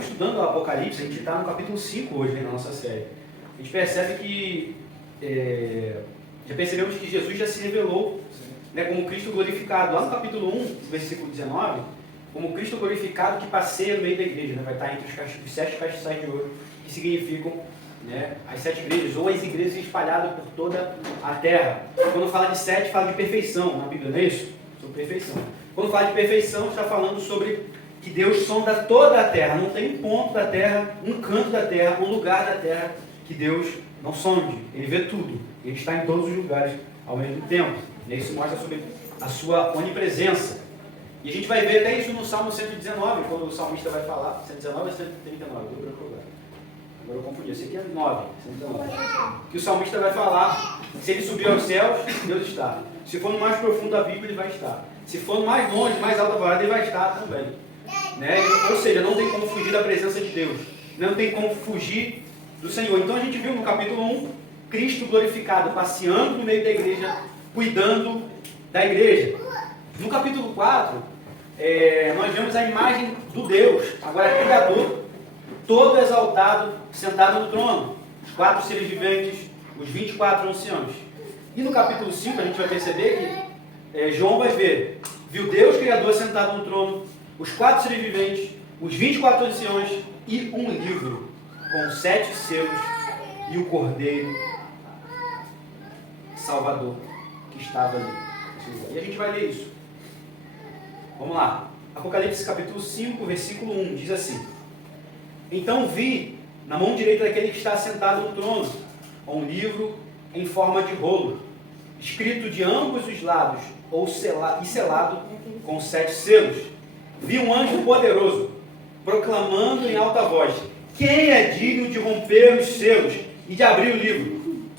estamos estudando o Apocalipse, a gente está no capítulo 5 hoje, né, na nossa série. A gente percebe que, já percebemos que Jesus já se revelou, né, como Cristo glorificado. Lá no capítulo 1, versículo 19, como Cristo glorificado que passeia no meio da igreja, né, vai estar entre os 7 castiçais de ouro, que significam, né, as 7 igrejas, ou as igrejas espalhadas por toda a terra. Quando fala de 7, fala de perfeição na Bíblia, não é isso? Sobre perfeição. Quando fala de perfeição, está falando sobre que Deus sonda toda a terra. Não tem um ponto da terra, um canto da terra, um lugar da terra que Deus não sonde. Ele vê tudo. Ele está em todos os lugares ao mesmo tempo. E isso mostra sobre a sua onipresença. E a gente vai ver até isso no Salmo 119, quando o salmista vai falar. 119 ou 139? Agora eu confundi. Esse aqui é 9, 119. Que o salmista vai falar: se ele subir aos céus, Deus está. Se for no mais profundo da Bíblia, ele vai estar. Se for no mais longe, mais alta parada, ele vai estar também. Né? Ou seja, não tem como fugir da presença de Deus. Não tem como fugir do Senhor. Então a gente viu no capítulo 1, Cristo glorificado, passeando no meio da igreja, cuidando da igreja. No capítulo 4, nós vemos a imagem do Deus, agora Criador, todo exaltado, sentado no trono. Os 4 seres viventes, os 24 anciãos. E no capítulo 5 a gente vai perceber que João vai ver, viu Deus Criador sentado no trono, os 4 seres viventes, os 24 anciões e um livro com 7 selos e o Cordeiro Salvador que estava ali. E a gente vai ler isso. Vamos lá. Apocalipse capítulo 5, versículo 1, diz assim: então vi na mão direita daquele que está sentado no trono um livro em forma de rolo, escrito de ambos os lados, e selado com 7 selos. Vi um anjo poderoso, proclamando em alta voz: quem é digno de romper os selos e de abrir o livro?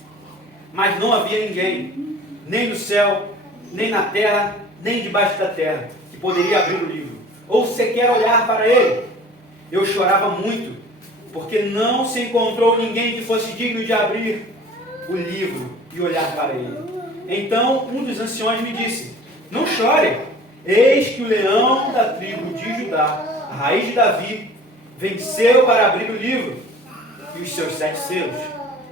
Mas não havia ninguém, nem no céu, nem na terra, nem debaixo da terra, que poderia abrir o livro, ou sequer olhar para ele. Eu chorava muito, porque não se encontrou ninguém que fosse digno de abrir o livro e olhar para ele. Então um dos anciões me disse: não chore, eis que o leão da tribo de Judá, a raiz de Davi, venceu para abrir o livro e os seus 7 selos.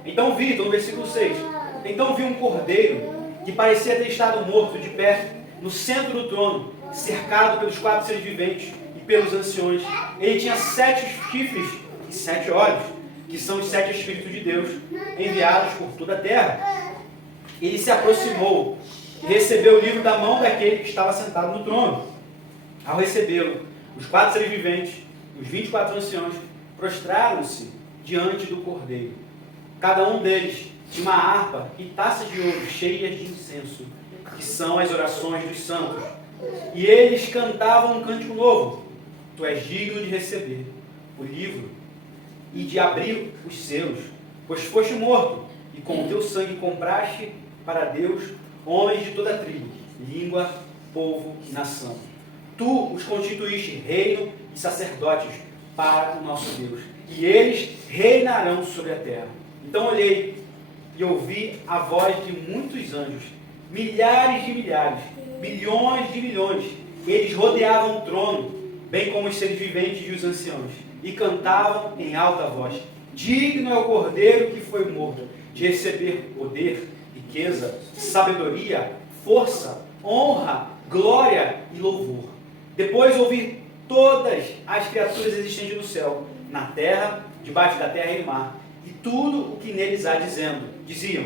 Então vi, no versículo 6, então vi um cordeiro que parecia ter estado morto de pé no centro do trono, cercado pelos 4 seres viventes e pelos anciões. Ele tinha 7 chifres e 7 olhos, que são os 7 Espíritos de Deus enviados por toda a terra. Ele se aproximou e recebeu o livro da mão daquele que estava sentado no trono. Ao recebê-lo, os 4 seres viventes e os 24 anciãos prostraram-se diante do cordeiro. Cada um deles tinha uma harpa e taças de ouro cheias de incenso, que são as orações dos santos. E eles cantavam um cântico novo: tu és digno de receber o livro e de abrir os selos, pois foste morto, e com o teu sangue compraste para Deus homens de toda a tribo, língua, povo e nação. Tu os constituíste reino e sacerdotes para o nosso Deus, e eles reinarão sobre a terra. Então olhei e ouvi a voz de muitos anjos, milhares de milhares, bilhões de milhões. Eles rodeavam o trono, bem como os seres viventes e os anciãos, e cantavam em alta voz: digno é o cordeiro que foi morto de receber poder, riqueza, sabedoria, força, honra, glória e louvor. Depois ouvi todas as criaturas existentes no céu, na terra, debaixo da terra e no mar, e tudo o que neles há, diziam: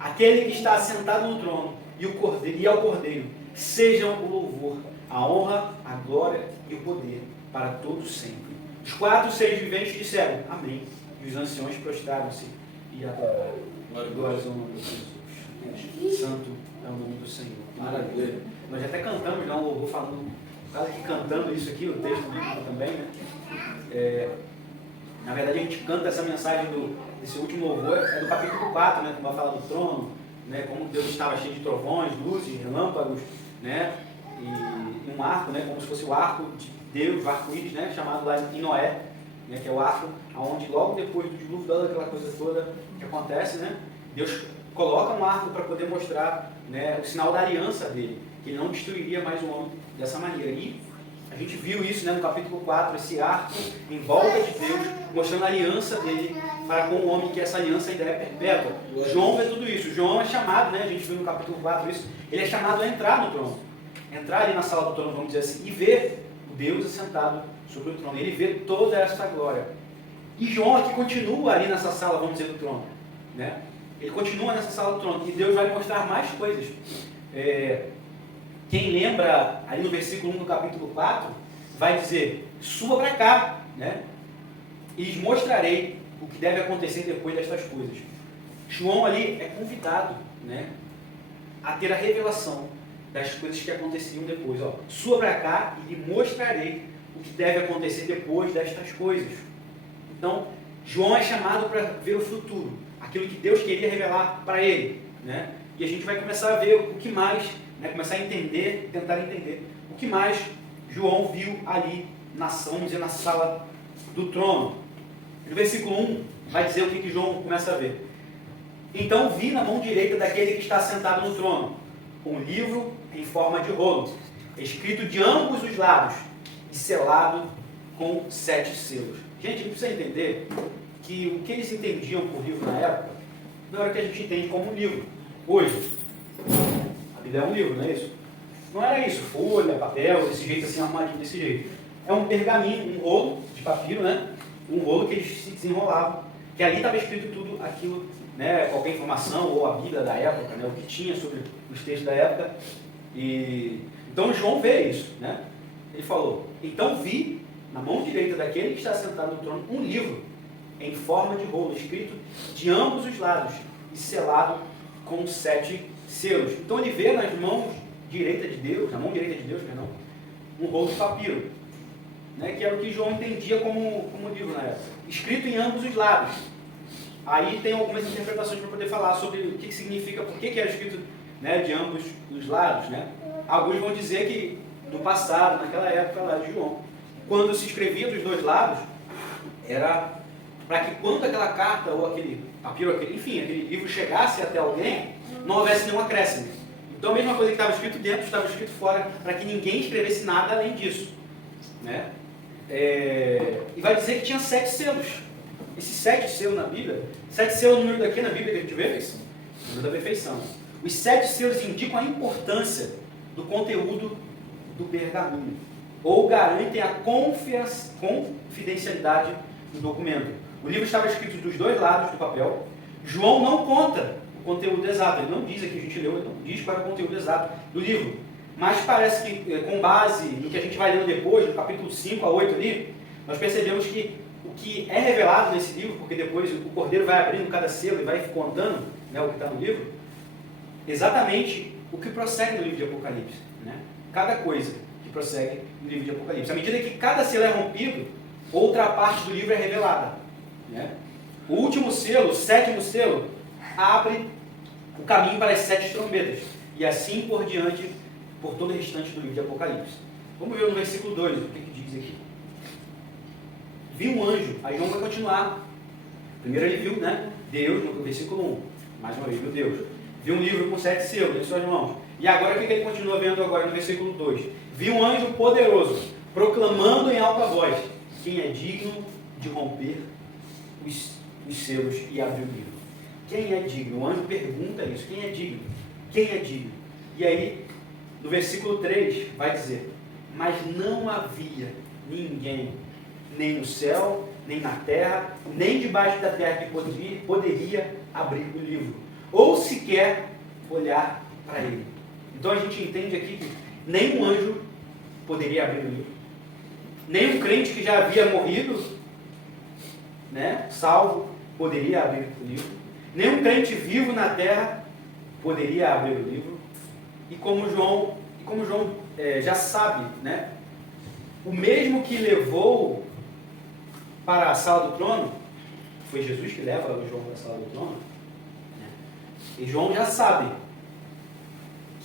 aquele que está assentado no trono e ao cordeiro sejam o louvor, a honra, a glória e o poder para todos sempre. Os 4 seres viventes disseram: amém. E os anciões prostraram-se e adoraram. Glórias ao nome de Jesus. Santo é o nome do Senhor. Maravilha. Nós até cantamos, um louvor falando, quase que cantando isso aqui, o texto bíblico também, né? Na verdade, a gente canta essa mensagem desse último louvor, é do capítulo 4, né? Que vai falar do trono, né? Como Deus estava cheio de trovões, luzes, relâmpagos, né? E um arco, né? Como se fosse o arco de Deus, o arco-íris, né? Chamado lá em Noé, né? Que é o arco onde logo depois do dilúvio, toda aquela coisa toda que acontece, né? Deus coloca um arco para poder mostrar, né, o sinal da aliança dele, que ele não destruiria mais o homem dessa maneira. E a A gente viu isso, né, no capítulo 4, esse arco em volta de Deus, mostrando a aliança dele para com o homem, que essa aliança ainda é perpétua. João vê tudo isso. João é chamado, né, a gente viu no capítulo 4 isso, ele é chamado a entrar no trono. Entrar ali na sala do trono, vamos dizer assim, e ver o Deus assentado sobre o trono. Ele vê toda essa glória. E João aqui continua ali nessa sala, vamos dizer, do trono. Né? Ele continua nessa sala do trono. E Deus vai mostrar mais coisas. Quem lembra, ali no versículo 1 do capítulo 4, vai dizer, suba para cá, né? E lhes mostrarei o que deve acontecer depois destas coisas. João ali é convidado, né, a ter a revelação das coisas que aconteceriam depois. Ó, suba para cá e lhe mostrarei o que deve acontecer depois destas coisas. Então, João é chamado para ver o futuro, aquilo que Deus queria revelar para ele, né? E a gente vai começar a ver o que mais, né, começar a entender, tentar entender o que mais João viu ali na sala do trono. No versículo 1 vai dizer o que João começa a ver. Então vi na mão direita daquele que está sentado no trono um livro em forma de rolo, escrito de ambos os lados e selado com 7 selos. Gente, a gente precisa entender que o que eles entendiam por livro na época não era o que a gente entende como um livro. Hoje, a Bíblia é um livro, não é isso? Não era isso, folha, papel, desse jeito assim, arrumadinho desse jeito. É um pergaminho, um rolo de papiro, né? Um rolo que eles se desenrolavam, que ali estava escrito tudo aquilo, né? Qualquer informação, ou a Bíblia da época, né? O que tinha sobre os textos da época. E então João vê isso, né? Ele falou, então vi na mão direita daquele que está sentado no trono um livro em forma de rolo, escrito de ambos os lados e selado com 7 selos. Então ele vê nas mãos direita de Deus, na mão direita de Deus, perdão, um rolo de papiro, né, que era o que João entendia como livro na época, escrito em ambos os lados. Aí tem algumas interpretações para poder falar sobre o que significa, por que era escrito, né, de ambos os lados, né? Alguns vão dizer que no passado, naquela época lá de João, quando se escrevia dos dois lados, era para que quando aquela carta ou aquele papiro, enfim, aquele livro chegasse até alguém, não houvesse nenhum acréscimo. Então a mesma coisa que estava escrito dentro, estava escrito fora, para que ninguém escrevesse nada além disso, né? E vai dizer que tinha 7 selos. Esses 7 selos na Bíblia, 7 selos é o número daqui na Bíblia que a gente vê, o número da perfeição. Os 7 selos indicam a importância do conteúdo do pergaminho, ou garantem a confidencialidade do documento. O livro estava escrito dos dois lados do papel. João não conta o conteúdo exato, ele não diz aqui, a gente leu, ele não diz qual é o conteúdo exato do livro. Mas parece que, com base no que a gente vai lendo depois, no capítulo 5 a 8 ali, nós percebemos que o que é revelado nesse livro, porque depois o Cordeiro vai abrindo cada selo e vai contando, né, o que está no livro, exatamente o que prossegue no livro de Apocalipse. Né? Cada coisa que prossegue no livro de Apocalipse. À medida que cada selo é rompido, outra parte do livro é revelada. Né? O último selo, o 7º selo, abre o caminho para as 7 trombetas. E assim por diante, por todo o restante do livro de Apocalipse. Vamos ver no versículo 2 o que diz aqui. Vi um anjo, aí João vai continuar. Primeiro ele viu, né, Deus, no versículo 1. Mais uma vez, viu Deus. Viu um livro com 7 selos em suas mãos. E agora o que ele continua vendo agora no versículo 2? Vi um anjo poderoso, proclamando em alta voz, quem é digno de romper os selos e abrir o livro. Quem é digno? O anjo pergunta isso. Quem é digno? Quem é digno? E aí, no versículo 3, vai dizer, mas não havia ninguém, nem no céu, nem na terra, nem debaixo da terra que poderia abrir o livro, ou sequer olhar para ele. Então a gente entende aqui que nem um anjo poderia abrir o livro, nem um crente que já havia morrido, né, salvo, poderia abrir o livro, nem um crente vivo na terra poderia abrir o livro. E como João já sabe, né, o mesmo que levou para a sala do trono, foi Jesus que leva o João para a sala do trono, né? E João já sabe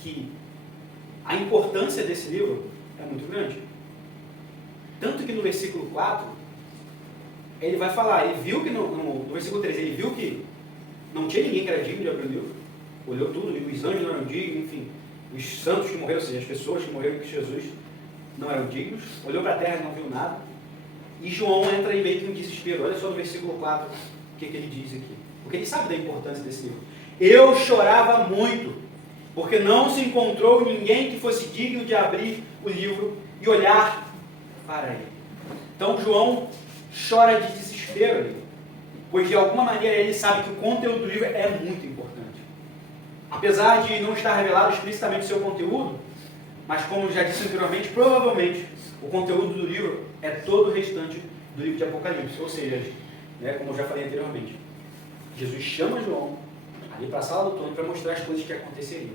que a importância desse livro é muito grande. Tanto que no versículo 4, ele vai falar, ele viu que no versículo 3, ele viu que não tinha ninguém que era digno de abrir o livro, olhou tudo, os anjos não eram dignos, enfim, os santos que morreram, ou seja, as pessoas que morreram com Jesus, não eram dignos, olhou para a terra e não viu nada. E João entra em meio que um desespero. Olha só no versículo 4 o que ele diz aqui. Porque ele sabe da importância desse livro. Eu chorava muito, porque não se encontrou ninguém que fosse digno de abrir o livro e olhar para ele. Então João chora de desespero ali, pois de alguma maneira ele sabe que o conteúdo do livro é muito importante. Apesar de não estar revelado explicitamente o seu conteúdo, mas como já disse anteriormente, provavelmente o conteúdo do livro é todo o restante do livro de Apocalipse. Ou seja, como eu já falei anteriormente, Jesus chama João ali para a sala do trono para mostrar as coisas que aconteceriam.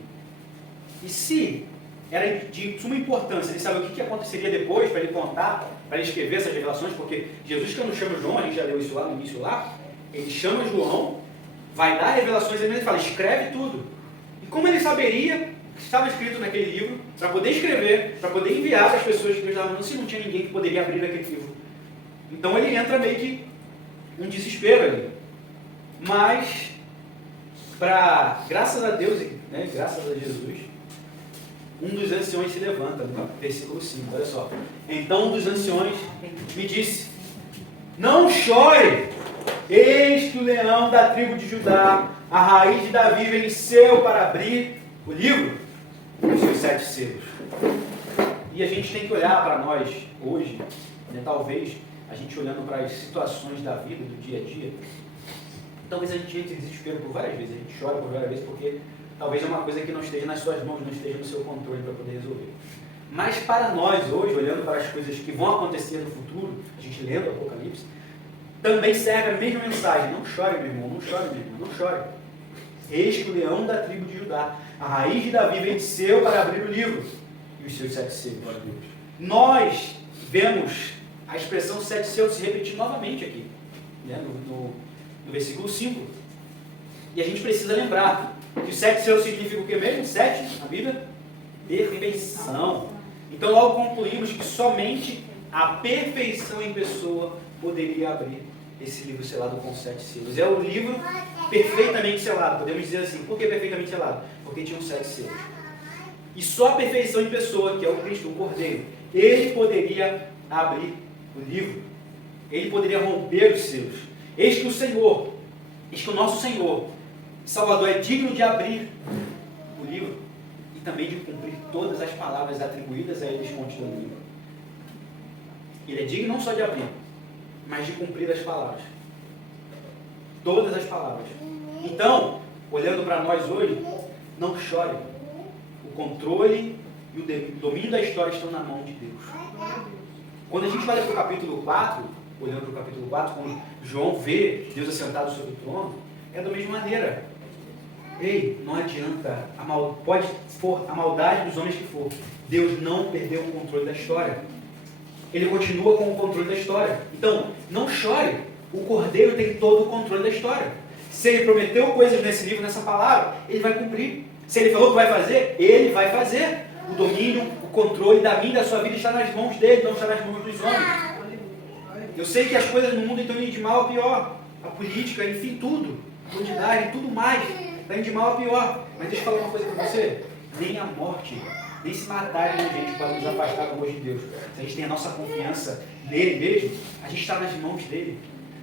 E se era de suma importância ele saber o que aconteceria depois, para ele contar, para ele escrever essas revelações, porque Jesus, quando chama João, a gente já leu isso lá no início lá, ele chama João, vai dar revelações, ele fala, escreve tudo. E como ele saberia que estava escrito naquele livro, para poder escrever, para poder enviar para as pessoas que Deus estava mandando, se não tinha ninguém que poderia abrir aquele livro? Então ele entra meio que um desespero ali. Mas, graças a Deus, graças a Jesus, um dos anciões se levanta, no versículo 5, olha só. Então um dos anciões me disse, não chore, eis que o leão da tribo de Judá, a raiz de Davi, venceu para abrir o livro e os seus 7 selos. E a gente tem que olhar para nós hoje, talvez a gente olhando para as situações da vida, do dia a dia, talvez a gente entre em desespero por várias vezes, a gente chora por várias vezes porque talvez é uma coisa que não esteja nas suas mãos, não esteja no seu controle para poder resolver. Mas para nós hoje, olhando para as coisas que vão acontecer no futuro, a gente lendo o Apocalipse, também serve a mesma mensagem. Não chore, meu irmão, não chore, minha irmã, não chore. Eis que o leão da tribo de Judá, a raiz de Davi, venceu para abrir o livro e os seus 7 selos. Nós vemos a expressão 7 selos se repetir novamente aqui, no versículo 5. E a gente precisa lembrar que os 7 selos significa o que mesmo? 7, na Bíblia? Perfeição. Então logo concluímos que somente a perfeição em pessoa poderia abrir esse livro selado com 7 selos. É o livro perfeitamente selado, podemos dizer assim. Por que perfeitamente selado? Porque tinham 7 selos. E só a perfeição em pessoa, que é o Cristo, o Cordeiro, ele poderia abrir o livro. Ele poderia romper os selos. Eis que o Senhor, eis que o nosso Senhor, Salvador, é digno de abrir o livro e também de cumprir todas as palavras atribuídas a ele contidas no livro. Ele é digno não só de abrir, mas de cumprir as palavras. Todas as palavras. Então, olhando para nós hoje, não chore. O controle e o domínio da história estão na mão de Deus. Quando a gente vai para o capítulo 4, olhando para o capítulo 4, quando João vê Deus assentado sobre o trono, é da mesma maneira. Ei, não adianta, pode for a maldade dos homens que for, Deus não perdeu o controle da história. Ele continua com o controle da história. Então, não chore. O Cordeiro tem todo o controle da história. Se ele prometeu coisas nesse livro, nessa palavra, ele vai cumprir. Se ele falou que vai fazer, ele vai fazer. O domínio, o controle da minha e da sua vida está nas mãos dele, não está nas mãos dos homens. Eu sei que as coisas no mundo estão indo de mal a pior. A política, enfim, tudo. A quantidade, tudo mais. Está indo de mal a pior. Mas deixa eu falar uma coisa para você. Nem a morte, nem se matarem a gente pode nos afastar do amor de Deus. Se a gente tem a nossa confiança nele mesmo, a gente está nas mãos dele.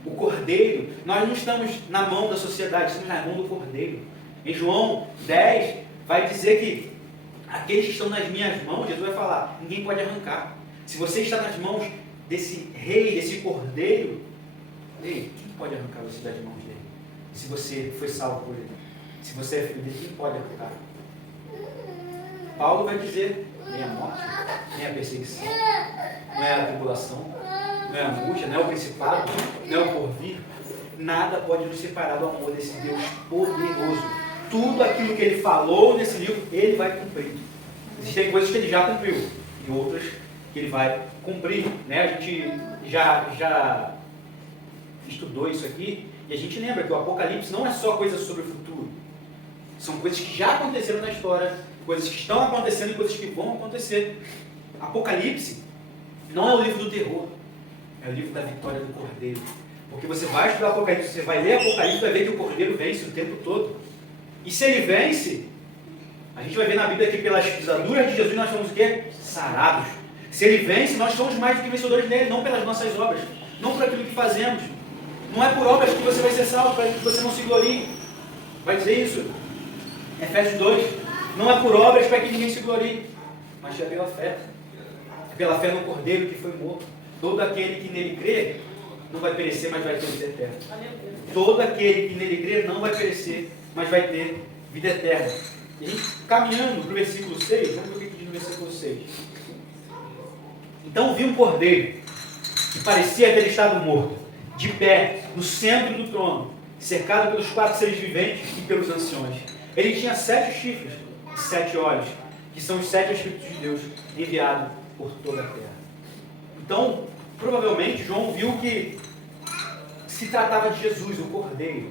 O Cordeiro, nós não estamos na mão da sociedade, estamos na mão do Cordeiro. Em João 10, vai dizer que aqueles que estão nas minhas mãos, Jesus vai falar, ninguém pode arrancar. Se você está nas mãos desse rei, desse Cordeiro, ei, quem pode arrancar você das mãos dele? Se você foi salvo por ele. Se você é filho dele, quem pode arrancar? Paulo vai dizer, nem a morte, nem a perseguição, não é a tribulação, não é a angústia, não é o principado, não é o porvir. Nada pode nos separar do amor desse Deus poderoso. Tudo aquilo que ele falou nesse livro, ele vai cumprir. Existem coisas que ele já cumpriu e outras que ele vai cumprir. A gente já estudou isso aqui e a gente lembra que o Apocalipse não é só coisa sobre o futuro. São coisas que já aconteceram na história, coisas que estão acontecendo e coisas que vão acontecer. Apocalipse não é o livro do terror, é o livro da vitória do Cordeiro. Porque você vai estudar Apocalipse, você vai ler Apocalipse, vai ver que o Cordeiro vence o tempo todo. E se ele vence, a gente vai ver na Bíblia que pelas pisaduras de Jesus nós somos o quê? Sarados. Se ele vence, nós somos mais do que vencedores nele, não pelas nossas obras, não por aquilo que fazemos. Não é por obras que você vai ser salvo, para que você não se glorie. Vai dizer isso? Efésios 2. Não é por obras para que ninguém se glorie, mas é pela fé. É pela fé no Cordeiro que foi morto. Todo aquele que nele crê não vai perecer, mas vai ter vida eterna. Todo aquele que nele crê não vai perecer, mas vai ter vida eterna. E a gente, caminhando para o versículo 6, vamos ver o que diz no versículo 6. Então vi um cordeiro que parecia ter estado morto, de pé, no centro do trono, cercado pelos 4 seres viventes e pelos anciões. Ele tinha 7 chifres e 7 olhos, que são os 7 Espíritos de Deus enviados por toda a terra. Então, provavelmente, João viu que se tratava de Jesus, o cordeiro.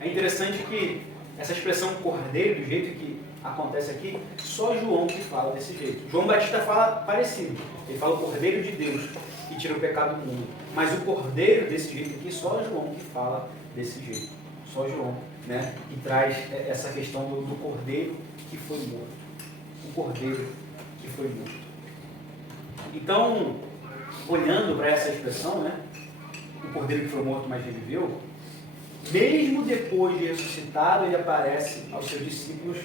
É interessante que essa expressão cordeiro, do jeito que acontece aqui, só João que fala desse jeito. João Batista fala parecido. Ele fala o cordeiro de Deus que tira o pecado do mundo. Mas o cordeiro desse jeito aqui, só João que fala desse jeito. Só João, né? Que traz essa questão do cordeiro que foi morto. O cordeiro que foi morto. Então, olhando para essa expressão, né? O cordeiro que foi morto, mas reviveu. Mesmo depois de ressuscitado, ele aparece aos seus discípulos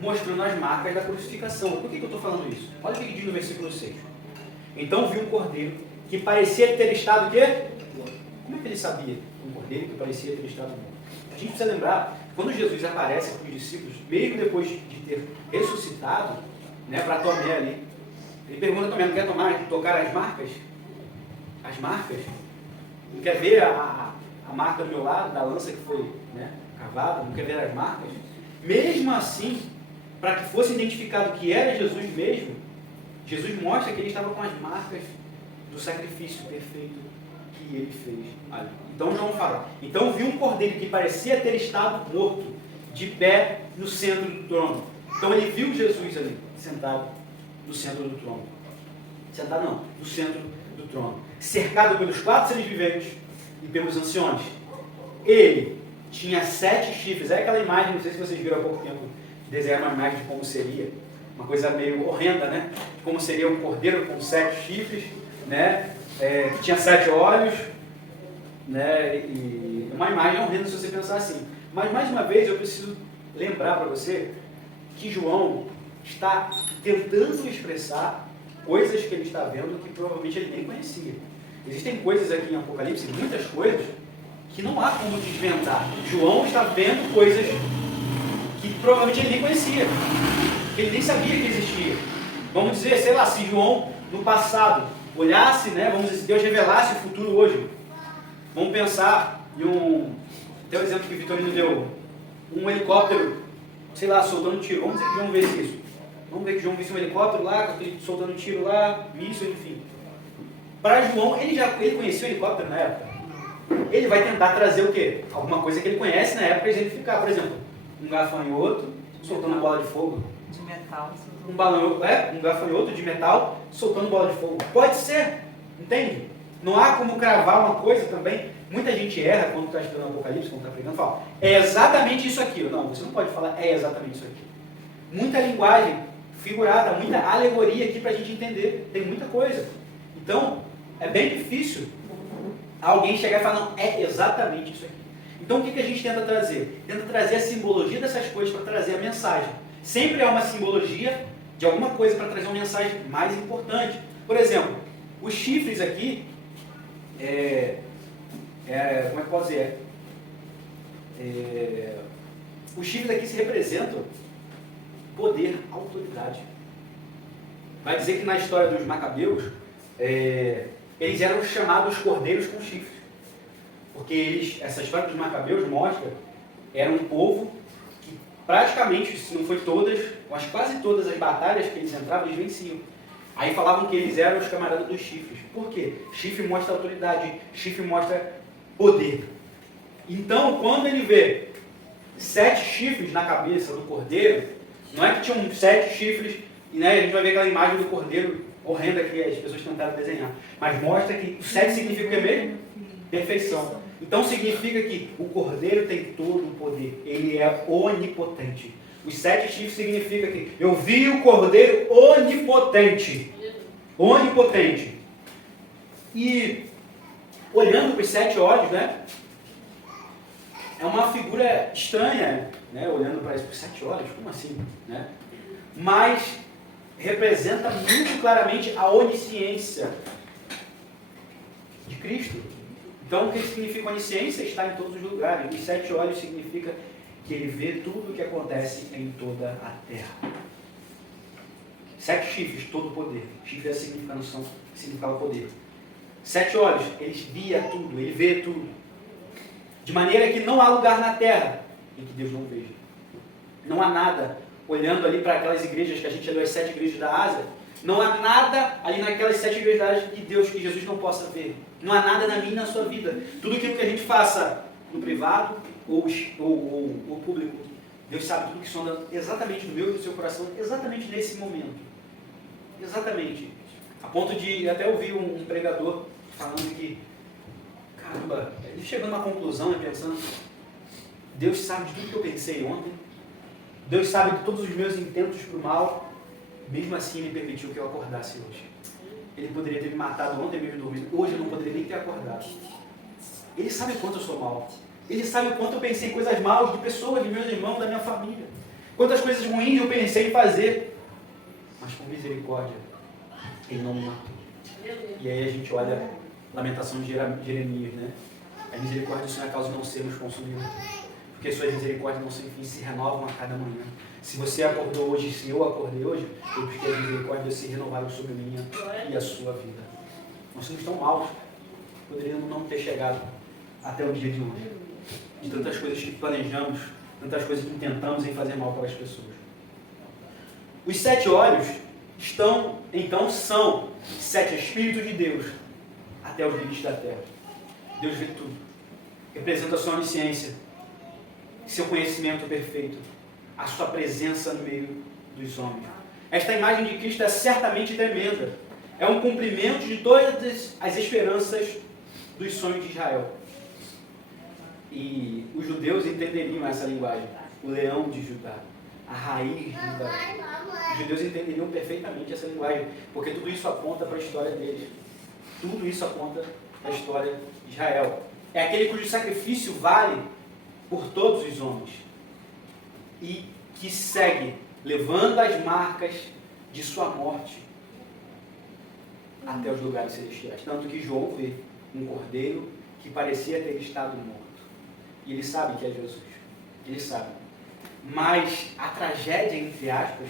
mostrando as marcas da crucificação. Por que eu estou falando isso? Olha o que diz no versículo 6. Então viu um cordeiro que parecia ter estado o quê? Como é que ele sabia? Um cordeiro que parecia ter estado morto. A gente precisa lembrar, quando Jesus aparece para os discípulos, mesmo depois de ter ressuscitado, né, para Tomé ali, ele pergunta a Tomé, não quer tocar as marcas? As marcas? Não quer ver a marca do meu lado, da lança que foi, né, cavada? Não quer ver as marcas? Mesmo assim, para que fosse identificado que era Jesus mesmo, Jesus mostra que ele estava com as marcas do sacrifício perfeito que ele fez ali. Então João fala, então viu um cordeiro que parecia ter estado morto, de pé no centro do trono. Então ele viu Jesus ali, sentado no centro do trono. Sentado não, no centro do trono. Cercado pelos 4 seres viventes e pelos anciões. Ele tinha 7 chifres. É aquela imagem, não sei se vocês viram há pouco tempo, desenhar uma imagem de como seria. Uma coisa meio horrenda, né? Como seria um cordeiro com 7 chifres, né? Que tinha 7 olhos, né? E uma imagem horrenda se você pensar assim. Mas, mais uma vez, eu preciso lembrar para você que João está tentando expressar coisas que ele está vendo que provavelmente ele nem conhecia. Existem coisas aqui em Apocalipse, muitas coisas, que não há como desvendar. João está vendo coisas que provavelmente ele nem conhecia, que ele nem sabia que existia. Vamos dizer, sei lá, se João no passado olhasse, né, vamos dizer, se Deus revelasse o futuro hoje. Vamos pensar em até o exemplo que o Vitorino deu, um helicóptero, sei lá, soltando tiro. Vamos dizer que João visse isso. Vamos ver que João visse um helicóptero lá, soltando tiro lá, míssil, enfim. Para João, ele conhecia o helicóptero na época. Ele vai tentar trazer o quê? Alguma coisa que ele conhece na época e exemplificar. Por exemplo, um gafanhoto soltando bola de fogo. De metal. Um gafanhoto de metal soltando bola de fogo. Pode ser, entende? Não há como cravar uma coisa também. Muita gente erra quando está estudando Apocalipse, quando está pregando, fala, é exatamente isso aqui. Não, você não pode falar, é exatamente isso aqui. Muita linguagem figurada, muita alegoria aqui para a gente entender. Tem muita coisa. Então, é bem difícil alguém chegar e falar, não, é exatamente isso aqui. Então o que a gente tenta trazer? Tenta trazer a simbologia dessas coisas para trazer a mensagem. Sempre há uma simbologia de alguma coisa para trazer uma mensagem mais importante. Por exemplo, os chifres aqui, como é que eu posso dizer? Os chifres aqui se representam poder, autoridade. Vai dizer que na história dos Macabeus, eles eram chamados cordeiros com chifres. Porque essa história dos Macabeus mostra, era um povo que praticamente, se não foi todas, mas quase todas as batalhas que eles entravam, eles venciam. Aí falavam que eles eram os camaradas dos chifres. Por quê? Chifre mostra autoridade, chifre mostra poder. Então, quando ele vê 7 chifres na cabeça do cordeiro, não é que tinham 7 chifres, e né, a gente vai ver aquela imagem do cordeiro horrenda que as pessoas tentaram desenhar. Mas mostra que o 7 significa o que mesmo? Perfeição. Então significa que o cordeiro tem todo o poder. Ele é onipotente. Os 7 chifres significa que eu vi o cordeiro onipotente. onipotente. E olhando para os 7 olhos, né? É uma figura estranha, né? Olhando para os 7 olhos, como assim? Né? Mas representa muito claramente a onisciência de Cristo. Então, o que significa onisciência? Está em todos os lugares. Os 7 olhos significa que ele vê tudo o que acontece em toda a terra. 7 chifres, todo o poder. Chifre é a significava poder. 7 olhos, ele via tudo, ele vê tudo. De maneira que não há lugar na terra em que Deus não veja. Não há nada, olhando ali para aquelas igrejas que a gente leu, as 7 igrejas da Ásia, não há nada ali naquelas 7 igrejas da Ásia que Jesus não possa ver. Não há nada na minha e na sua vida. Tudo aquilo que a gente faça no privado ou público, Deus sabe tudo que sonda exatamente no meu e no seu coração, exatamente nesse momento. Exatamente. A ponto de até ouvir um pregador falando que, caramba, ele chegou numa conclusão, pensando, Deus sabe de tudo que eu pensei ontem, Deus sabe de todos os meus intentos para o mal, mesmo assim ele permitiu que eu acordasse hoje. Ele poderia ter me matado ontem mesmo dormindo, hoje eu não poderia nem ter acordado. Ele sabe o quanto eu sou mau. Ele sabe o quanto eu pensei em coisas maus de pessoas, de meus irmãos, da minha família. Quantas coisas ruins eu pensei em fazer. Mas com misericórdia, ele não me matou. E aí a gente olha a lamentação de Jeremias, né? A misericórdia do Senhor é a causa de não sermos consumidos. Porque suas misericórdias não sem fim se renovam a cada manhã. Se você acordou hoje, se eu acordei hoje, foi porque as misericórdias se renovaram sobre a minha e a sua vida. Nós somos tão maus, poderíamos não ter chegado até o dia de hoje. De tantas coisas que planejamos, tantas coisas que intentamos em fazer mal para as pessoas. Os 7 olhos são 7 Espíritos de Deus até os limites da terra. Deus vê tudo. Representa a sua onisciência, seu conhecimento perfeito, a sua presença no meio dos homens. Esta imagem de Cristo é certamente tremenda. É um cumprimento de todas as esperanças dos sonhos de Israel. E os judeus entenderiam essa linguagem. O leão de Judá, a raiz de Judá. Os judeus entenderiam perfeitamente essa linguagem, porque tudo isso aponta para a história deles. Tudo isso aponta para a história de Israel. É aquele cujo sacrifício vale por todos os homens. E que segue, levando as marcas de sua morte até os lugares celestiais. Tanto que João vê um cordeiro que parecia ter estado morto. E ele sabe que é Jesus. Ele sabe. Mas a tragédia, entre aspas,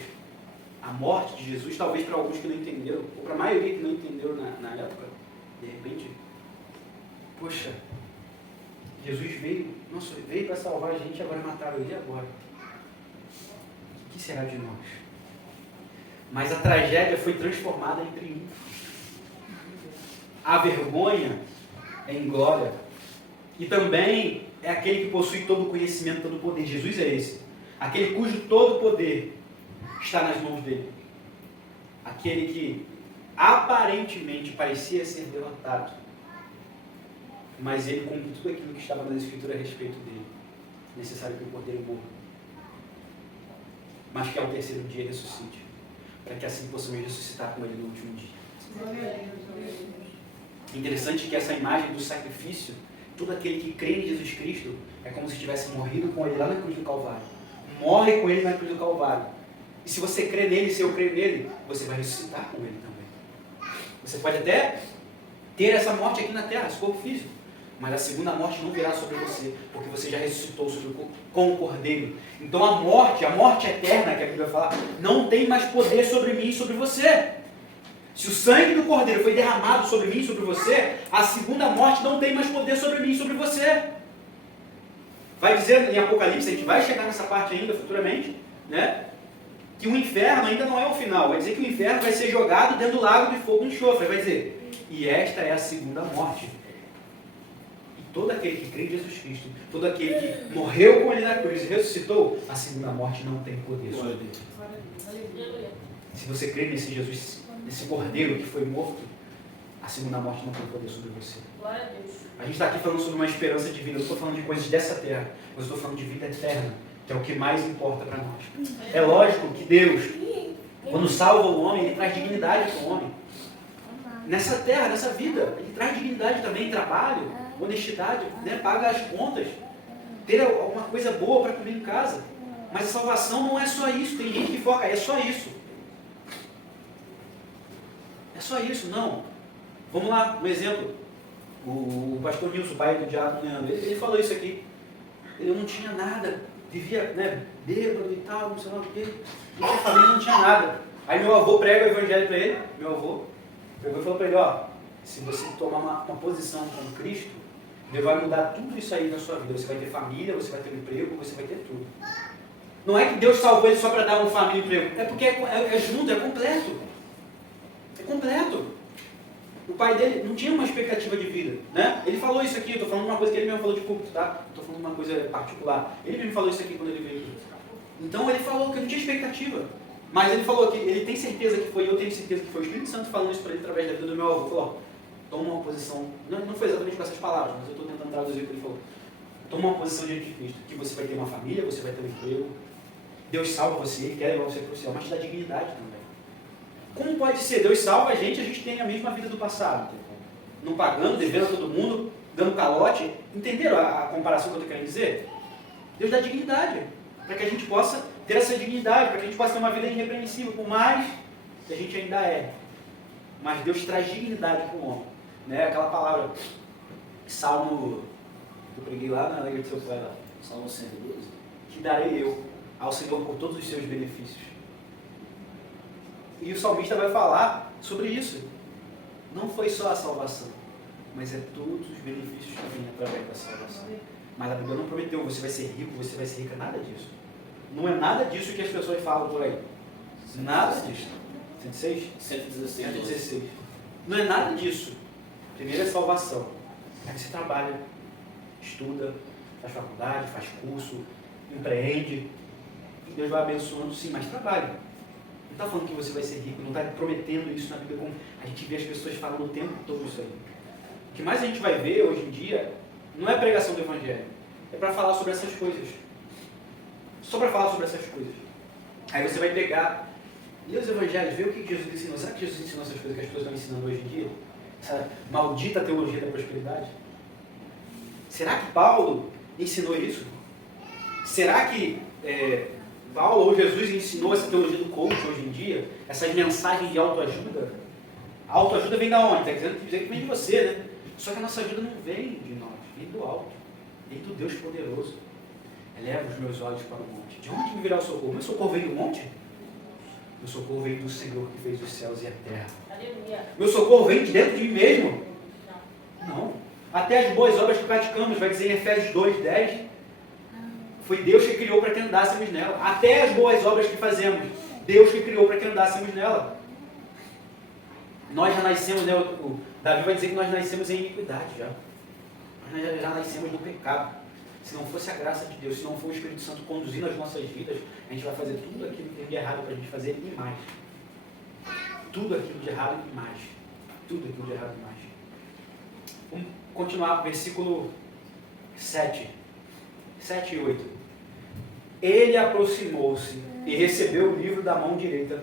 a morte de Jesus, talvez para alguns que não entenderam, ou para a maioria que não entendeu na época, de repente, poxa, Jesus veio para salvar a gente e agora mataram ele agora. O que será de nós? Mas a tragédia foi transformada em triunfo. A vergonha em glória. E também é aquele que possui todo o conhecimento, todo o poder. Jesus é esse. Aquele cujo todo o poder está nas mãos dele. Aquele que aparentemente parecia ser derrotado. Mas ele cumpre tudo aquilo que estava na Escritura a respeito dele. Necessário que o cordeiro morra. Mas que ao terceiro dia ressuscite. Para que assim possamos ressuscitar com ele no último dia. É interessante que essa imagem do sacrifício, todo aquele que crê em Jesus Cristo, é como se tivesse morrido com ele lá na cruz do Calvário. Morre com ele na cruz do Calvário. E se você crê nele, se eu crer nele, você vai ressuscitar com ele também. Você pode até ter essa morte aqui na terra, esse corpo físico. Mas a segunda morte não virá sobre você, porque você já ressuscitou com o Cordeiro. Então a morte eterna, que a Bíblia fala, não tem mais poder sobre mim e sobre você. Se o sangue do Cordeiro foi derramado sobre mim e sobre você, a segunda morte não tem mais poder sobre mim e sobre você. Vai dizer em Apocalipse, a gente vai chegar nessa parte ainda futuramente, né? Que o inferno ainda não é o final. Vai dizer que o inferno vai ser jogado dentro do lago de fogo e enxofre. Vai dizer, e esta é a segunda morte. Todo aquele que crê em Jesus Cristo, todo aquele que morreu com ele na cruz e ressuscitou, a segunda morte não tem poder sobre ele. Se você crê nesse Jesus, nesse Cordeiro que foi morto, a segunda morte não tem poder sobre você. A gente está aqui falando sobre uma esperança de vida. Eu não estou falando de coisas dessa terra, mas eu estou falando de vida eterna, que é o que mais importa para nós. É lógico que Deus, quando salva o homem, ele traz dignidade para o homem. nessa terra, nessa vida. Ele traz dignidade também, trabalho, honestidade, né? Paga as contas, ter alguma coisa boa para comer em casa. Mas a salvação não é só isso. Tem gente que foca, é só isso. É só isso, não. Vamos lá, um exemplo. O pastor Nilson, o pai do diácono Leandro, ele falou isso aqui. Ele não tinha nada, vivia, né, bêbado e tal, não sei lá o quê. E minha família não tinha nada. Aí meu avô prega o evangelho para ele, meu avô pegou e falou para ele, ó, se você tomar uma posição com Cristo, Deus vai mudar tudo isso aí na sua vida. Você vai ter família, você vai ter emprego, você vai ter tudo. Não é que Deus salvou ele só para dar uma família e emprego. É porque é junto, é completo. É completo. O pai dele não tinha uma expectativa de vida, né? Ele falou isso aqui, eu estou falando uma coisa que ele mesmo falou de público, tá? Estou falando uma coisa particular. Ele mesmo falou isso aqui quando ele veio aqui. Então ele falou que não tinha expectativa. Mas ele falou que ele tem certeza que foi, eu tenho certeza que foi o Espírito Santo falando isso para ele através da vida do meu avô. Falou, ó, toma uma posição, não foi exatamente com essas palavras, mas eu estou tentando traduzir o que ele falou. Toma uma posição diante de Cristo, que você vai ter uma família, você vai ter um emprego. Deus salva você, quer levar você para o céu, mas te dá dignidade também. Como pode ser? Deus salva a gente tem a mesma vida do passado. Não pagando, devendo a todo mundo, dando calote. Entenderam a comparação que eu estou querendo dizer? Deus dá dignidade, para que a gente possa ter essa dignidade, para que a gente possa ter uma vida irrepreensível, por mais que a gente ainda é. Mas Deus traz dignidade para o homem. Né? Aquela palavra, Salmo, que eu preguei lá na Alegria do Seu Pai, lá, Salmo 112, que darei eu ao Senhor por todos os seus benefícios. E o salmista vai falar sobre isso. Não foi só a salvação, mas é todos os benefícios que vêm através da salvação. Mas a Bíblia não prometeu, você vai ser rico, você vai ser rica, nada disso. Não é nada disso que as pessoas falam por aí. Nada disso. 116? 116. Não é nada disso. Primeiro é salvação. Aí você trabalha, estuda, faz faculdade, faz curso, empreende. E Deus vai abençoando, sim, mas trabalha. Não está falando que você vai ser rico, não está prometendo isso na Bíblia, como a gente vê as pessoas falando o tempo todo isso aí. O que mais a gente vai ver hoje em dia não é pregação do Evangelho, é para falar sobre essas coisas. Só para falar sobre essas coisas. Aí você vai pegar, ler os Evangelhos, ver o que Jesus ensinou. Será que Jesus ensinou essas coisas que as pessoas estão ensinando hoje em dia? Essa maldita teologia da prosperidade? Será que Paulo ensinou isso? Será que Paulo ou Jesus ensinou essa teologia do coach hoje em dia? Essas mensagens de autoajuda? A autoajuda vem da onde? Está querendo dizer que vem de você, né? Só que a nossa ajuda não vem de nós, vem do alto. Vem do Deus poderoso. Eleva os meus olhos para o monte. De onde me virá o socorro? Meu socorro veio do monte? Meu socorro veio do Senhor que fez os céus e a terra. Aleluia. Meu socorro vem de dentro de mim mesmo? Não. Até as boas obras que praticamos, vai dizer em Efésios 2:10, foi Deus que criou para que andássemos nela. Até as boas obras que fazemos, Deus que criou para que andássemos nela. Nós já nascemos, né, o Davi vai dizer que nós nascemos em iniquidade já. Nós já nascemos no pecado. Se não fosse a graça de Deus, se não for o Espírito Santo conduzindo as nossas vidas, a gente vai fazer tudo aquilo que tem de errado para a gente fazer e mais. Tudo aquilo de errado e mais. Tudo aquilo de errado e mais. Vamos continuar, versículo 7 e 8. Ele aproximou-se e recebeu o livro da mão direita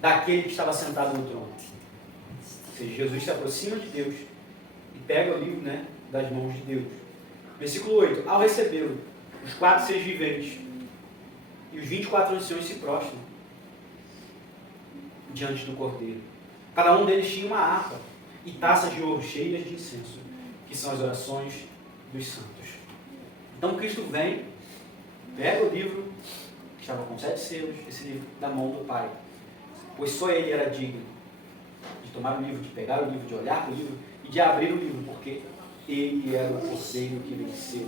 daquele que estava sentado no trono. Ou seja, Jesus se aproxima de Deus e pega o livro, né, das mãos de Deus. Versículo 8. Ao recebê-lo, os 4 seres viventes e os 24 anciões se prostram diante do Cordeiro. Cada um deles tinha uma harpa e taças de ouro cheias de incenso, que são as orações dos santos. Então Cristo vem, pega o livro, que estava com 7 selos, esse livro da mão do Pai. Pois só ele era digno de tomar o livro, de pegar o livro, de olhar para o livro e de abrir o livro, porque ele era o Cordeiro que venceu.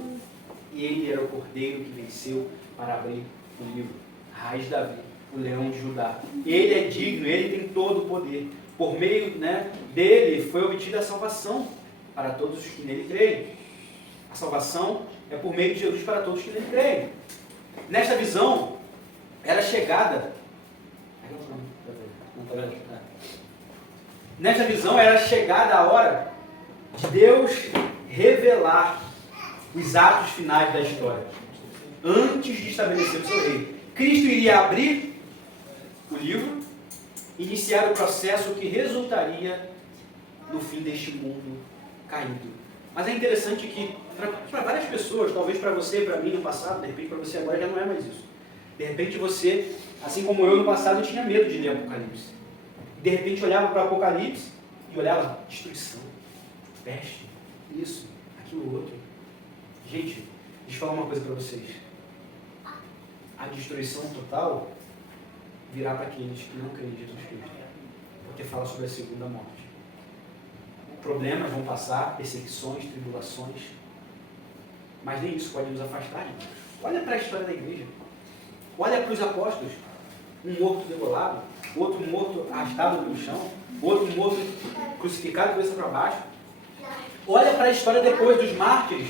E ele era o Cordeiro que venceu para abrir o livro. Raiz de Davi, o leão de Judá. Ele é digno, ele tem todo o poder. Por meio, né, dele foi obtida a salvação para todos os que nele creem. A salvação é por meio de Jesus para todos que nele creem. Nesta visão, era chegada. Nesta visão, era chegada a hora de Deus revelar os atos finais da história, antes de estabelecer o seu reino. Cristo iria abrir o livro iniciar o processo que resultaria no fim deste mundo caído. Mas é interessante que, para várias pessoas, talvez para você, para mim no passado, de repente para você agora já não é mais isso. De repente você, assim como eu no passado, tinha medo de ler Apocalipse. De repente olhava para o Apocalipse e olhava destruição, peste, isso, aquilo outro. Gente, deixa eu falar uma coisa para vocês. A destruição total virá para aqueles que não creem em Jesus Cristo. Porque fala sobre a segunda morte. Problemas vão passar, perseguições, tribulações. Mas nem isso pode nos afastar de Deus. Olha para a história da igreja. Olha para os apóstolos. Um morto degolado, outro morto arrastado no chão, outro morto crucificado, cabeça para baixo. Olha para a história depois dos mártires.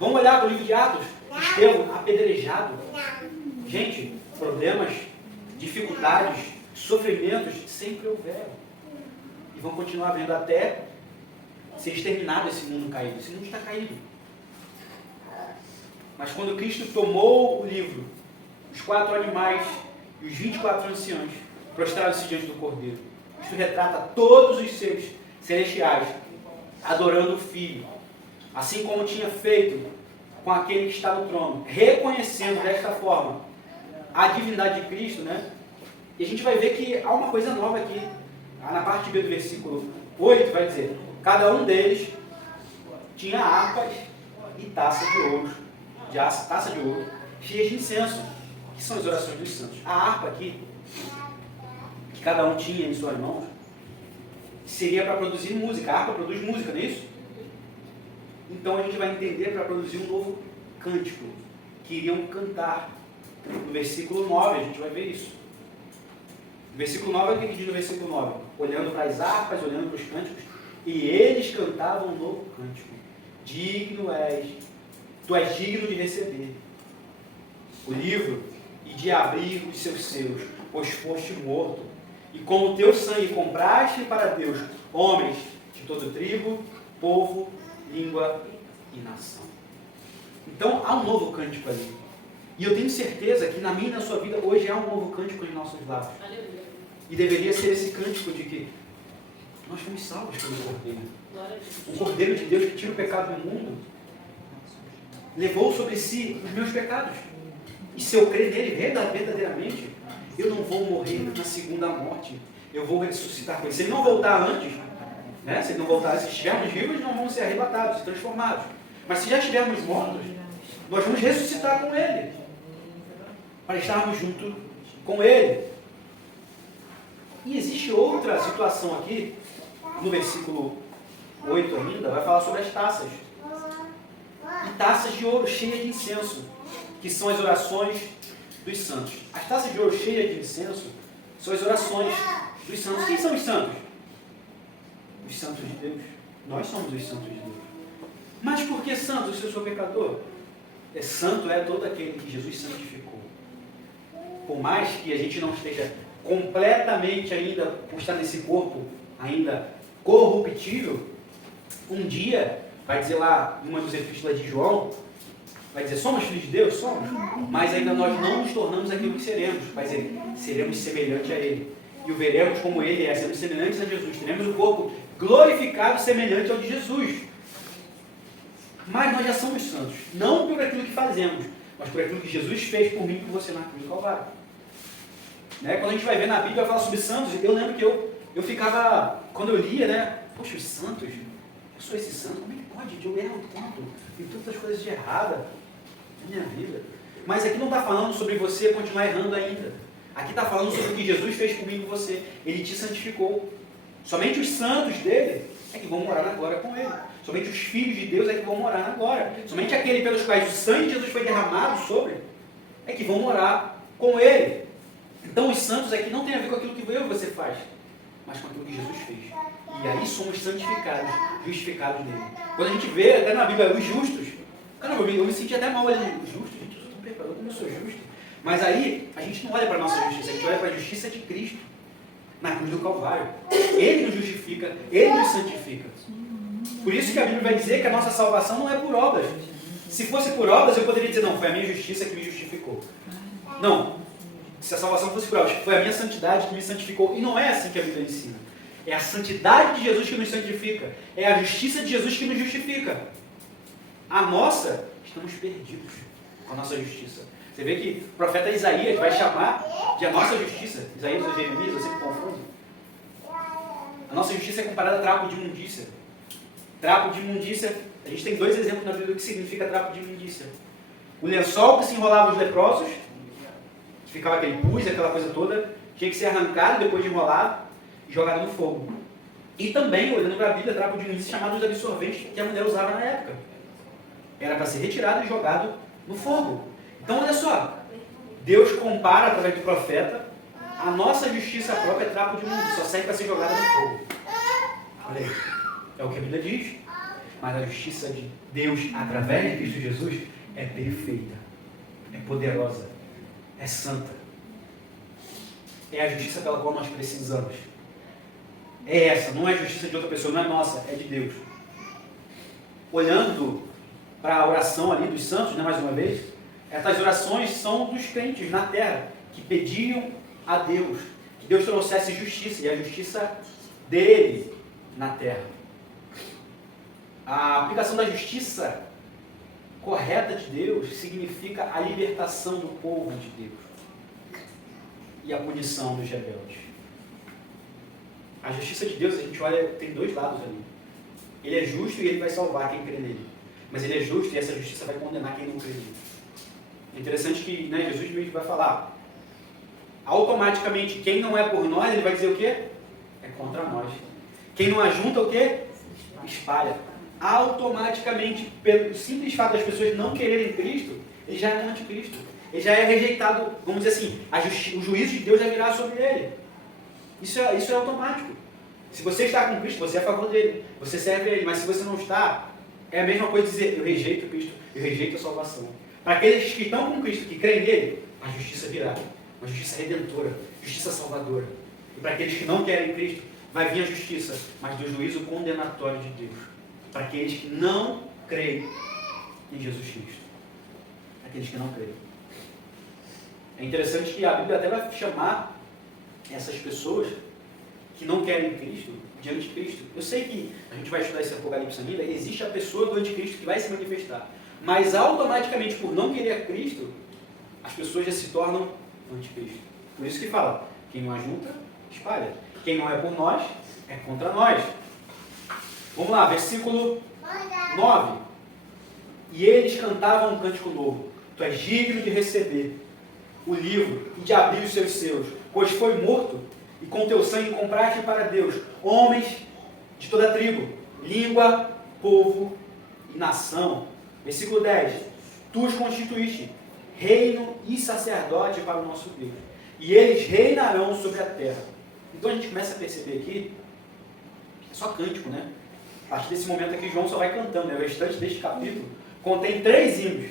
Vamos olhar para o livro de Atos. Estevão apedrejado. Gente, problemas, dificuldades, sofrimentos sempre houveram. E vão continuar havendo até ser exterminado esse mundo caído. Esse mundo está caído. Mas quando Cristo tomou o livro, os 4 animais e os 24 anciãos prostraram-se diante do Cordeiro. Isto retrata todos os seres celestiais adorando o Filho. Assim como tinha feito com aquele que está no trono, reconhecendo desta forma a divindade de Cristo, né? E a gente vai ver que há uma coisa nova aqui. Na parte B do versículo 8 vai dizer: cada um deles tinha harpas e taça de ouro, cheias de incenso, que são as orações dos santos. A harpa aqui, que cada um tinha em suas mãos, seria para produzir música. A harpa produz música, não é isso? Então a gente vai entender para produzir um novo cântico, que iriam cantar. No versículo 9 a gente vai ver isso. No versículo 9, o que diz no versículo 9? Olhando para as harpas, olhando para os cânticos, e eles cantavam um novo cântico. Digno és, tu és digno de receber o livro e de abrir os seus selos, pois foste morto, e com o teu sangue compraste para Deus homens de todo tribo, povo, língua e nação. Então há um novo cântico ali. E eu tenho certeza que na minha e na sua vida hoje há um novo cântico em nossos lábios. E deveria ser esse cântico de que nós fomos salvos pelo Cordeiro. O Cordeiro de Deus que tira o pecado do mundo levou sobre si os meus pecados. E se eu crer nele verdadeiramente, eu não vou morrer na segunda morte. Eu vou ressuscitar com ele. Se ele não voltar antes, né? Se ele não voltar, se estivermos vivos, não vamos ser arrebatados, transformados. Mas se já estivermos mortos, nós vamos ressuscitar com ele, para estarmos junto com ele. E existe outra situação aqui, no versículo 8 ainda, vai falar sobre as taças. E taças de ouro cheias de incenso, que são as orações dos santos. As taças de ouro cheias de incenso são as orações dos santos. Quem são os santos? Os santos de Deus. Nós somos os santos de Deus. Mas por que santos se eu sou pecador? Santo é todo aquele que Jesus santificou. Por mais que a gente não esteja completamente ainda, por estar nesse corpo ainda corruptível, um dia, vai dizer lá, em uma das epístolas de João, vai dizer, somos filhos de Deus? Somos. Mas ainda nós não nos tornamos aquilo que seremos. Vai dizer, seremos semelhantes a Ele. E o veremos como Ele é, seremos semelhantes a Jesus. Teremos o corpo glorificado semelhante ao de Jesus. Mas nós já somos santos. Não por aquilo que fazemos, mas por aquilo que Jesus fez por mim e por você na cruz do Calvário. Né? Quando a gente vai ver na Bíblia falar sobre santos, eu lembro que eu ficava, quando eu lia, né? Poxa, os santos, eu sou esse santo, como é que pode? Eu erro tanto, e tantas coisas de errada na minha vida. Mas aqui não está falando sobre você continuar errando ainda. Aqui está falando sobre o que Jesus fez por mim e por você. Ele te santificou. Somente os santos dele é que vão morar na glória com ele. Somente os filhos de Deus é que vão morar na glória. Somente aquele pelos quais o sangue de Jesus foi derramado sobre é que vão morar com ele. Então os santos aqui não tem a ver com aquilo que eu e você faz, mas com aquilo que Jesus fez. E aí somos santificados, justificados nele. Quando a gente vê até na Bíblia os justos, caramba, eu me senti até mal olhando os justos, gente, eu sou tão pecador, como eu sou justo. Mas aí a gente não olha para a nossa justiça, a gente olha para a justiça de Cristo, na cruz do Calvário. Ele nos justifica, ele nos santifica. Por isso que a Bíblia vai dizer que a nossa salvação não é por obras. Se fosse por obras, eu poderia dizer, não, foi a minha justiça que me justificou. Não. se a salvação fosse por obras, foi a minha santidade que me santificou. E não é assim que a Bíblia ensina. É a santidade de Jesus que nos santifica. É a justiça de Jesus que nos justifica. A nossa, estamos perdidos com a nossa justiça. Você vê que o profeta Isaías vai chamar de a nossa justiça. Isaías ou Jeremias, você me confunde. A nossa justiça é comparada a trapo de imundícia. Trapo de imundícia, a gente tem dois exemplos na Bíblia do que significa trapo de imundícia. O lençol que se enrolava os leprosos, que ficava aquele pus, aquela coisa toda, tinha que ser arrancado depois de enrolado e jogado no fogo. E também, olhando para a Bíblia, trapo de imundícia chamado de absorvente que a mulher usava na época. Era para ser retirado e jogado no fogo. Então, olha só, Deus compara através do profeta a nossa justiça própria é trapo de imundícia, só serve para ser jogada no fogo. Olha aí, é o que a Bíblia diz. Mas a justiça de Deus através de Cristo Jesus é perfeita, é poderosa, é santa. É a justiça pela qual nós precisamos. É essa, não é a justiça de outra pessoa, não é nossa, é de Deus. Olhando para a oração ali dos santos, né, mais uma vez, essas orações são dos crentes na terra, que pediam a Deus, que Deus trouxesse justiça, e a justiça dele na terra. A aplicação da justiça correta de Deus significa a libertação do povo de Deus e a punição dos rebeldes. A justiça de Deus, a gente olha, tem dois lados ali. Ele é justo e ele vai salvar quem crê nele. Mas ele é justo e essa justiça vai condenar quem não crê nele. É interessante que, né, Jesus mesmo vai falar, automaticamente, quem não é por nós, ele vai dizer o quê? É contra nós. Quem não ajunta o quê? Espalha. Automaticamente, pelo simples fato das pessoas não quererem Cristo, ele já é um anticristo. Ele já é rejeitado, vamos dizer assim, o juízo de Deus vai virar sobre ele. Isso é automático. Se você está com Cristo, você é a favor dele, você serve a ele, mas se você não está, é a mesma coisa de dizer, eu rejeito Cristo, eu rejeito a salvação. Para aqueles que estão com Cristo, que creem nele, a justiça virá, uma justiça redentora, justiça salvadora. E para aqueles que não querem Cristo, vai vir a justiça, mas do juízo condenatório de Deus. Para aqueles que não creem em Jesus Cristo. Aqueles que não creem. É interessante que a Bíblia até vai chamar essas pessoas que não querem Cristo de anticristo. Eu sei que a gente vai estudar esse Apocalipse ainda, existe a pessoa do anticristo que vai se manifestar. Mas automaticamente, por não querer Cristo, as pessoas já se tornam anticristo. Por isso que fala, quem não ajunta, espalha. Quem não é por nós, é contra nós. Vamos lá, versículo 9. E eles cantavam um cântico novo. Tu és digno de receber o livro e de abrir os seus selos, pois foi morto e com teu sangue compraste para Deus homens de toda tribo, língua, povo e nação. Versículo 10. Tu os constituíste reino e sacerdote para o nosso Deus, e eles reinarão sobre a terra. Então a gente começa a perceber aqui, é só cântico, né? A partir desse momento aqui, João só vai cantando, né? O restante deste capítulo contém 3 hinos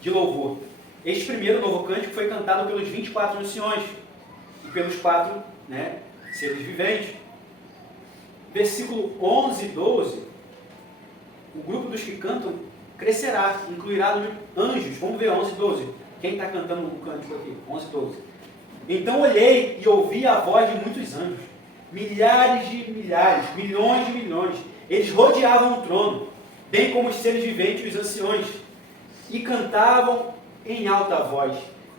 de louvor. Este primeiro novo cântico foi cantado pelos 24 anciões e pelos 4, né, seres viventes. Versículo 11 e 12, o grupo dos que cantam crescerá, incluirá anjos. Vamos ver 11 e 12. Quem está cantando o cântico aqui? 11 e 12. Então olhei e ouvi a voz de muitos anjos, milhares de milhares, milhões de milhões. Eles rodeavam o trono, bem como os seres viventes e os anciões, e cantavam em alta voz: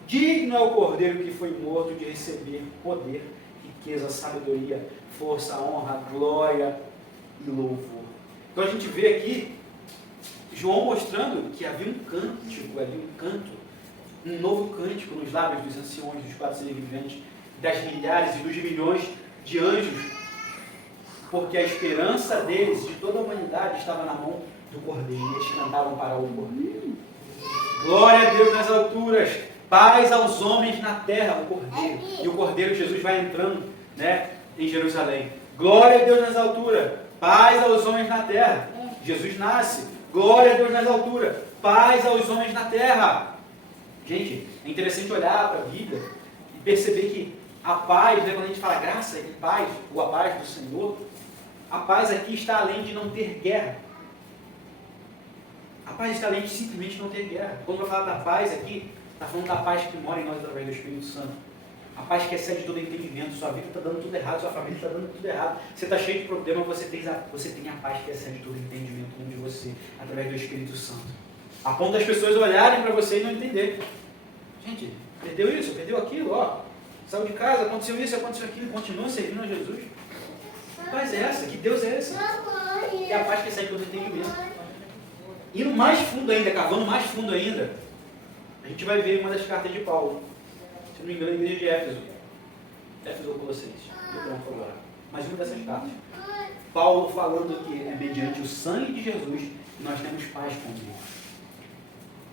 digno é o Cordeiro que foi morto de receber poder, riqueza, sabedoria, força, honra, glória e louvor. Então a gente vê aqui João mostrando que havia um cântico ali, um canto, um novo cântico nos lábios dos anciões, dos 4 seres viventes, das milhares e dos milhões de anjos, porque a esperança deles, de toda a humanidade, estava na mão do Cordeiro, e eles cantavam para o Cordeiro. Glória a Deus nas alturas, paz aos homens na terra, o Cordeiro. E o Cordeiro Jesus vai entrando, né, em Jerusalém. Glória a Deus nas alturas, paz aos homens na terra. Jesus nasce, glória a Deus nas alturas, paz aos homens na terra. Gente, é interessante olhar para a Bíblia e perceber que a paz, né, quando a gente fala graça e paz, ou a paz do Senhor, a paz aqui está além de não ter guerra. A paz está além de simplesmente não ter guerra. Quando vai falar da paz aqui, está falando da paz que mora em nós através do Espírito Santo. A paz que excede todo entendimento. Sua vida está dando tudo errado, sua família está dando tudo errado. Você está cheio de problemas, você tem a paz que excede todo entendimento dentro de você, através do Espírito Santo. A ponto das pessoas olharem para você e não entender. Gente, perdeu isso, perdeu aquilo, ó. Saiu de casa, aconteceu isso, aconteceu aquilo, continua servindo a Jesus. Que paz é essa? Que Deus é esse? É a paz que excede todo entendimento. Indo mais fundo ainda, cavando mais fundo ainda, a gente vai ver uma das cartas de Paulo. Se não me engano, a igreja de Éfeso. Éfeso ou Colossenses. Eu não vou agora. Mas uma dessas cartas. Paulo falando que é mediante o sangue de Jesus que nós temos paz com Deus.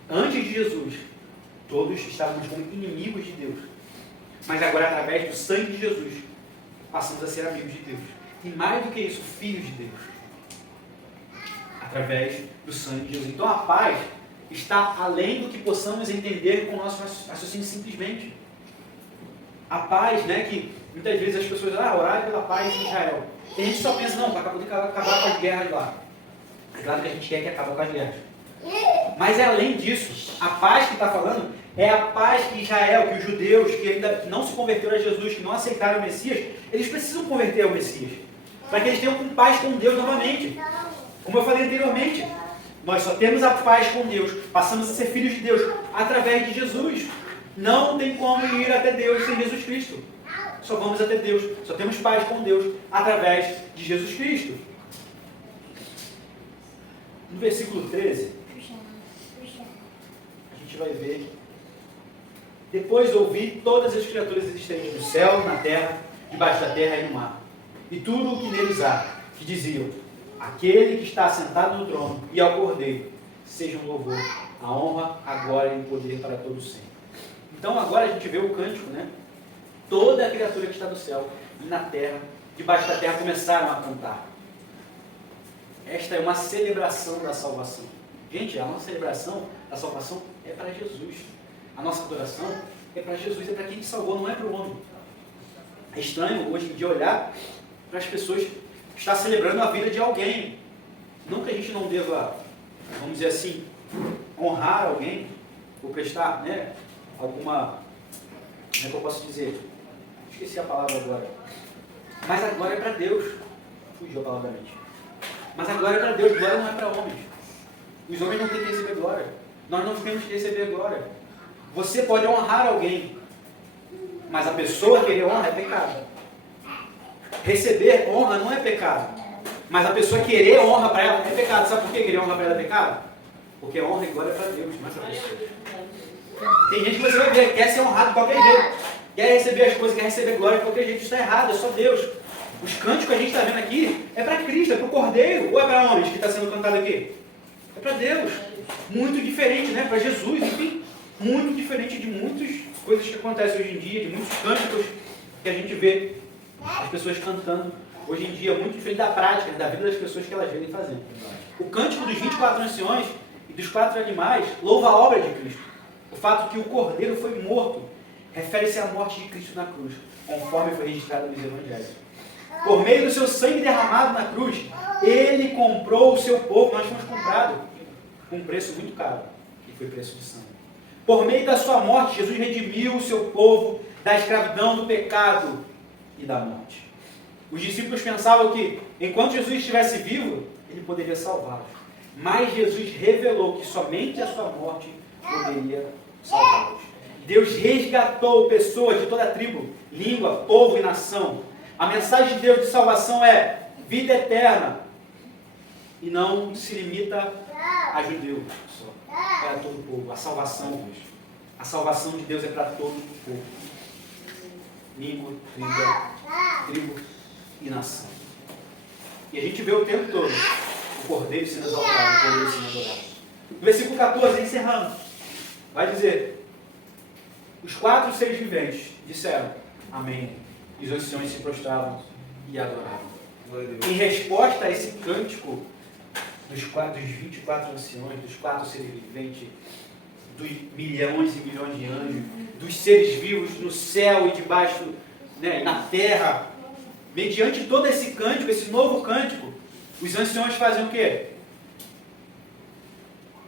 Antes de Jesus, todos estávamos como inimigos de Deus. Mas agora, através do sangue de Jesus, passamos a ser amigos de Deus. E mais do que isso, filhos de Deus. Através do sangue de Jesus. Então a paz está além do que possamos entender com o nosso raciocínio simplesmente. A paz, né, que muitas vezes as pessoas orar pela paz em Israel. E a gente só pensa, não, para poder acabar com as guerras lá. É claro que a gente quer que acabe com as guerras. Mas é além disso, a paz que está falando é a paz que Israel, que os judeus, que ainda não se converteram a Jesus, que não aceitaram o Messias, eles precisam converter ao Messias. Para que eles tenham paz com Deus novamente. Como eu falei anteriormente, nós só temos a paz com Deus, passamos a ser filhos de Deus através de Jesus. Não tem como ir até Deus sem Jesus Cristo. Só vamos até Deus, só temos paz com Deus através de Jesus Cristo. No versículo 13, a gente vai ver: depois ouvi todas as criaturas existentes no céu, na terra, debaixo da terra e no mar, e tudo o que neles há, que diziam: aquele que está sentado no trono e ao Cordeiro, seja um louvor, a honra, a glória e o poder para todos sempre. Então agora a gente vê o cântico, né? Toda a criatura que está no céu e na terra, debaixo da terra, começaram a cantar. Esta é uma celebração da salvação. Gente, a nossa celebração da salvação é para Jesus. A nossa adoração é para Jesus, é para quem te salvou, não é para o homem. É estranho hoje em dia olhar para as pessoas que estão celebrando a vida de alguém. Não que a gente não deva, vamos dizer assim, honrar alguém, ou prestar, né, alguma, como é que eu posso dizer? Esqueci a palavra agora. Mas a glória é para Deus. Fugiu a palavra da mente. Mas a glória é para Deus, glória não é para homens. Os homens não têm que receber glória. Nós não temos que receber glória. Você pode honrar alguém, mas a pessoa querer honra é pecado. Receber honra não é pecado, mas a pessoa querer honra para ela é pecado. Sabe por que querer honra para ela é pecado? Porque honra e glória é para Deus, não é para pessoa. Tem gente que você vai ver, quer ser honrado de qualquer jeito, quer receber as coisas, quer receber glória de qualquer jeito. Isso está errado, é só Deus. Os cânticos que a gente está vendo aqui é para Cristo, é para o Cordeiro, ou é para homens que está sendo cantado aqui? É para Deus. Muito diferente, né? Para Jesus, enfim. Muito diferente de muitas coisas que acontecem hoje em dia, de muitos cânticos que a gente vê as pessoas cantando hoje em dia, muito diferente da prática, da vida das pessoas que elas vêm fazendo. O cântico dos 24 anciões e dos 4 animais louva a obra de Cristo. O fato que o Cordeiro foi morto refere-se à morte de Cristo na cruz, conforme foi registrado nos Evangelhos. Por meio do seu sangue derramado na cruz, ele comprou o seu povo. Nós fomos comprados com um preço muito caro, que foi preço de sangue. Por meio da sua morte, Jesus redimiu o seu povo da escravidão, do pecado e da morte. Os discípulos pensavam que, enquanto Jesus estivesse vivo, ele poderia salvá-los. Mas Jesus revelou que somente a sua morte poderia salvá-los. Deus resgatou pessoas de toda a tribo, língua, povo e nação. A mensagem de Deus de salvação é vida eterna. E não se limita a judeus só. É a todo o povo. A salvação de Deus é para todo o povo. Língua, tribo e nação. E a gente vê o tempo todo o Cordeiro sendo exaltado, o Cordeiro sendo adorado. No versículo 14, encerrando, vai dizer: os 4 seres viventes disseram amém. E os anciões se prostravam e adoravam. Em resposta a esse cântico dos 24 anciões, dos 4 seres viventes, dos milhões e milhões de anjos, dos seres vivos no céu e debaixo, né, na terra, mediante todo esse cântico, esse novo cântico, os anciões fazem o quê?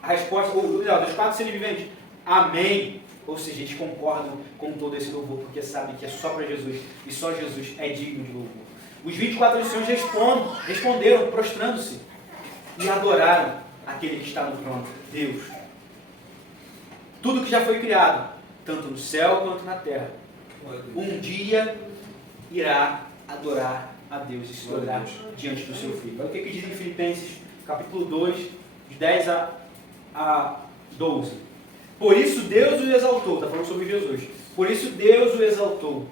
A resposta dos 4 seres viventes: amém. Ou seja, eles concordam com todo esse louvor, porque sabem que é só para Jesus, e só Jesus é digno de louvor. Os 24 anciãos responderam, prostrando-se, e adoraram aquele que está no trono, Deus. Tudo que já foi criado, tanto no céu quanto na terra, um dia irá adorar a Deus e se dobrar diante do seu Filho. Olha o que diz em Filipenses, capítulo 2, de 10 a 12. Por isso Deus o exaltou, está falando sobre Jesus. Por isso Deus o exaltou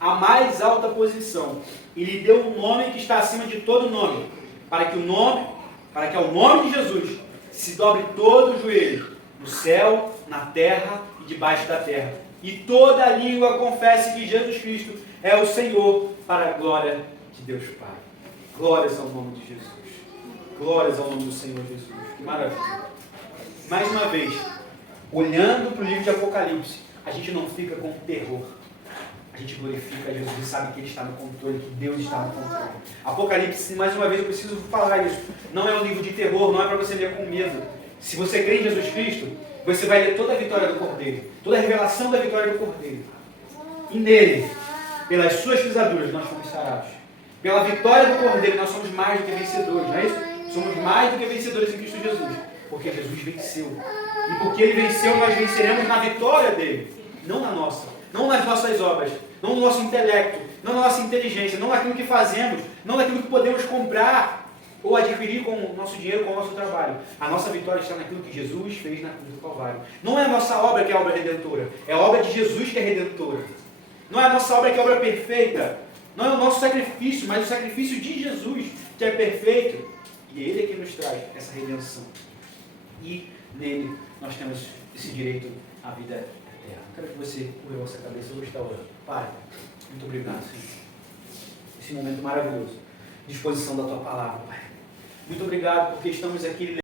à mais alta posição e lhe deu um nome que está acima de todo nome, para que ao nome de Jesus se dobre todo o joelho, no céu, na terra e debaixo da terra, e toda a língua confesse que Jesus Cristo é o Senhor, para a glória de Deus Pai. Glórias ao nome de Jesus. Glórias ao nome do Senhor Jesus. Que maravilha. Mais uma vez, olhando para o livro de Apocalipse, a gente não fica com terror. A gente glorifica Jesus e sabe que Ele está no controle, que Deus está no controle. Apocalipse, mais uma vez, eu preciso falar isso. Não é um livro de terror, não é para você ler com medo. Se você crê em Jesus Cristo, você vai ler toda a vitória do Cordeiro, toda a revelação da vitória do Cordeiro. E nele, pelas suas pisaduras, nós fomos sarados. Pela vitória do Cordeiro, nós somos mais do que vencedores, não é isso? Somos mais do que vencedores em Cristo Jesus. Porque Jesus venceu. E porque Ele venceu, nós venceremos na vitória dEle. Não na nossa. Não nas nossas obras. Não no nosso intelecto. Não na nossa inteligência. Não naquilo que fazemos. Não naquilo que podemos comprar ou adquirir com o nosso dinheiro, com o nosso trabalho. A nossa vitória está naquilo que Jesus fez na cruz do Calvário. Não é a nossa obra que é a obra redentora. É a obra de Jesus que é redentora. Não é a nossa obra que é a obra perfeita. Não é o nosso sacrifício, mas o sacrifício de Jesus que é perfeito. E Ele é que nos traz essa redenção. E nele nós temos esse direito à vida eterna. Quero que você curva a vossa cabeça. Eu vou estar orando. Pai, muito obrigado, Senhor. Esse momento maravilhoso. Disposição da Tua palavra, Pai. Muito obrigado porque estamos aqui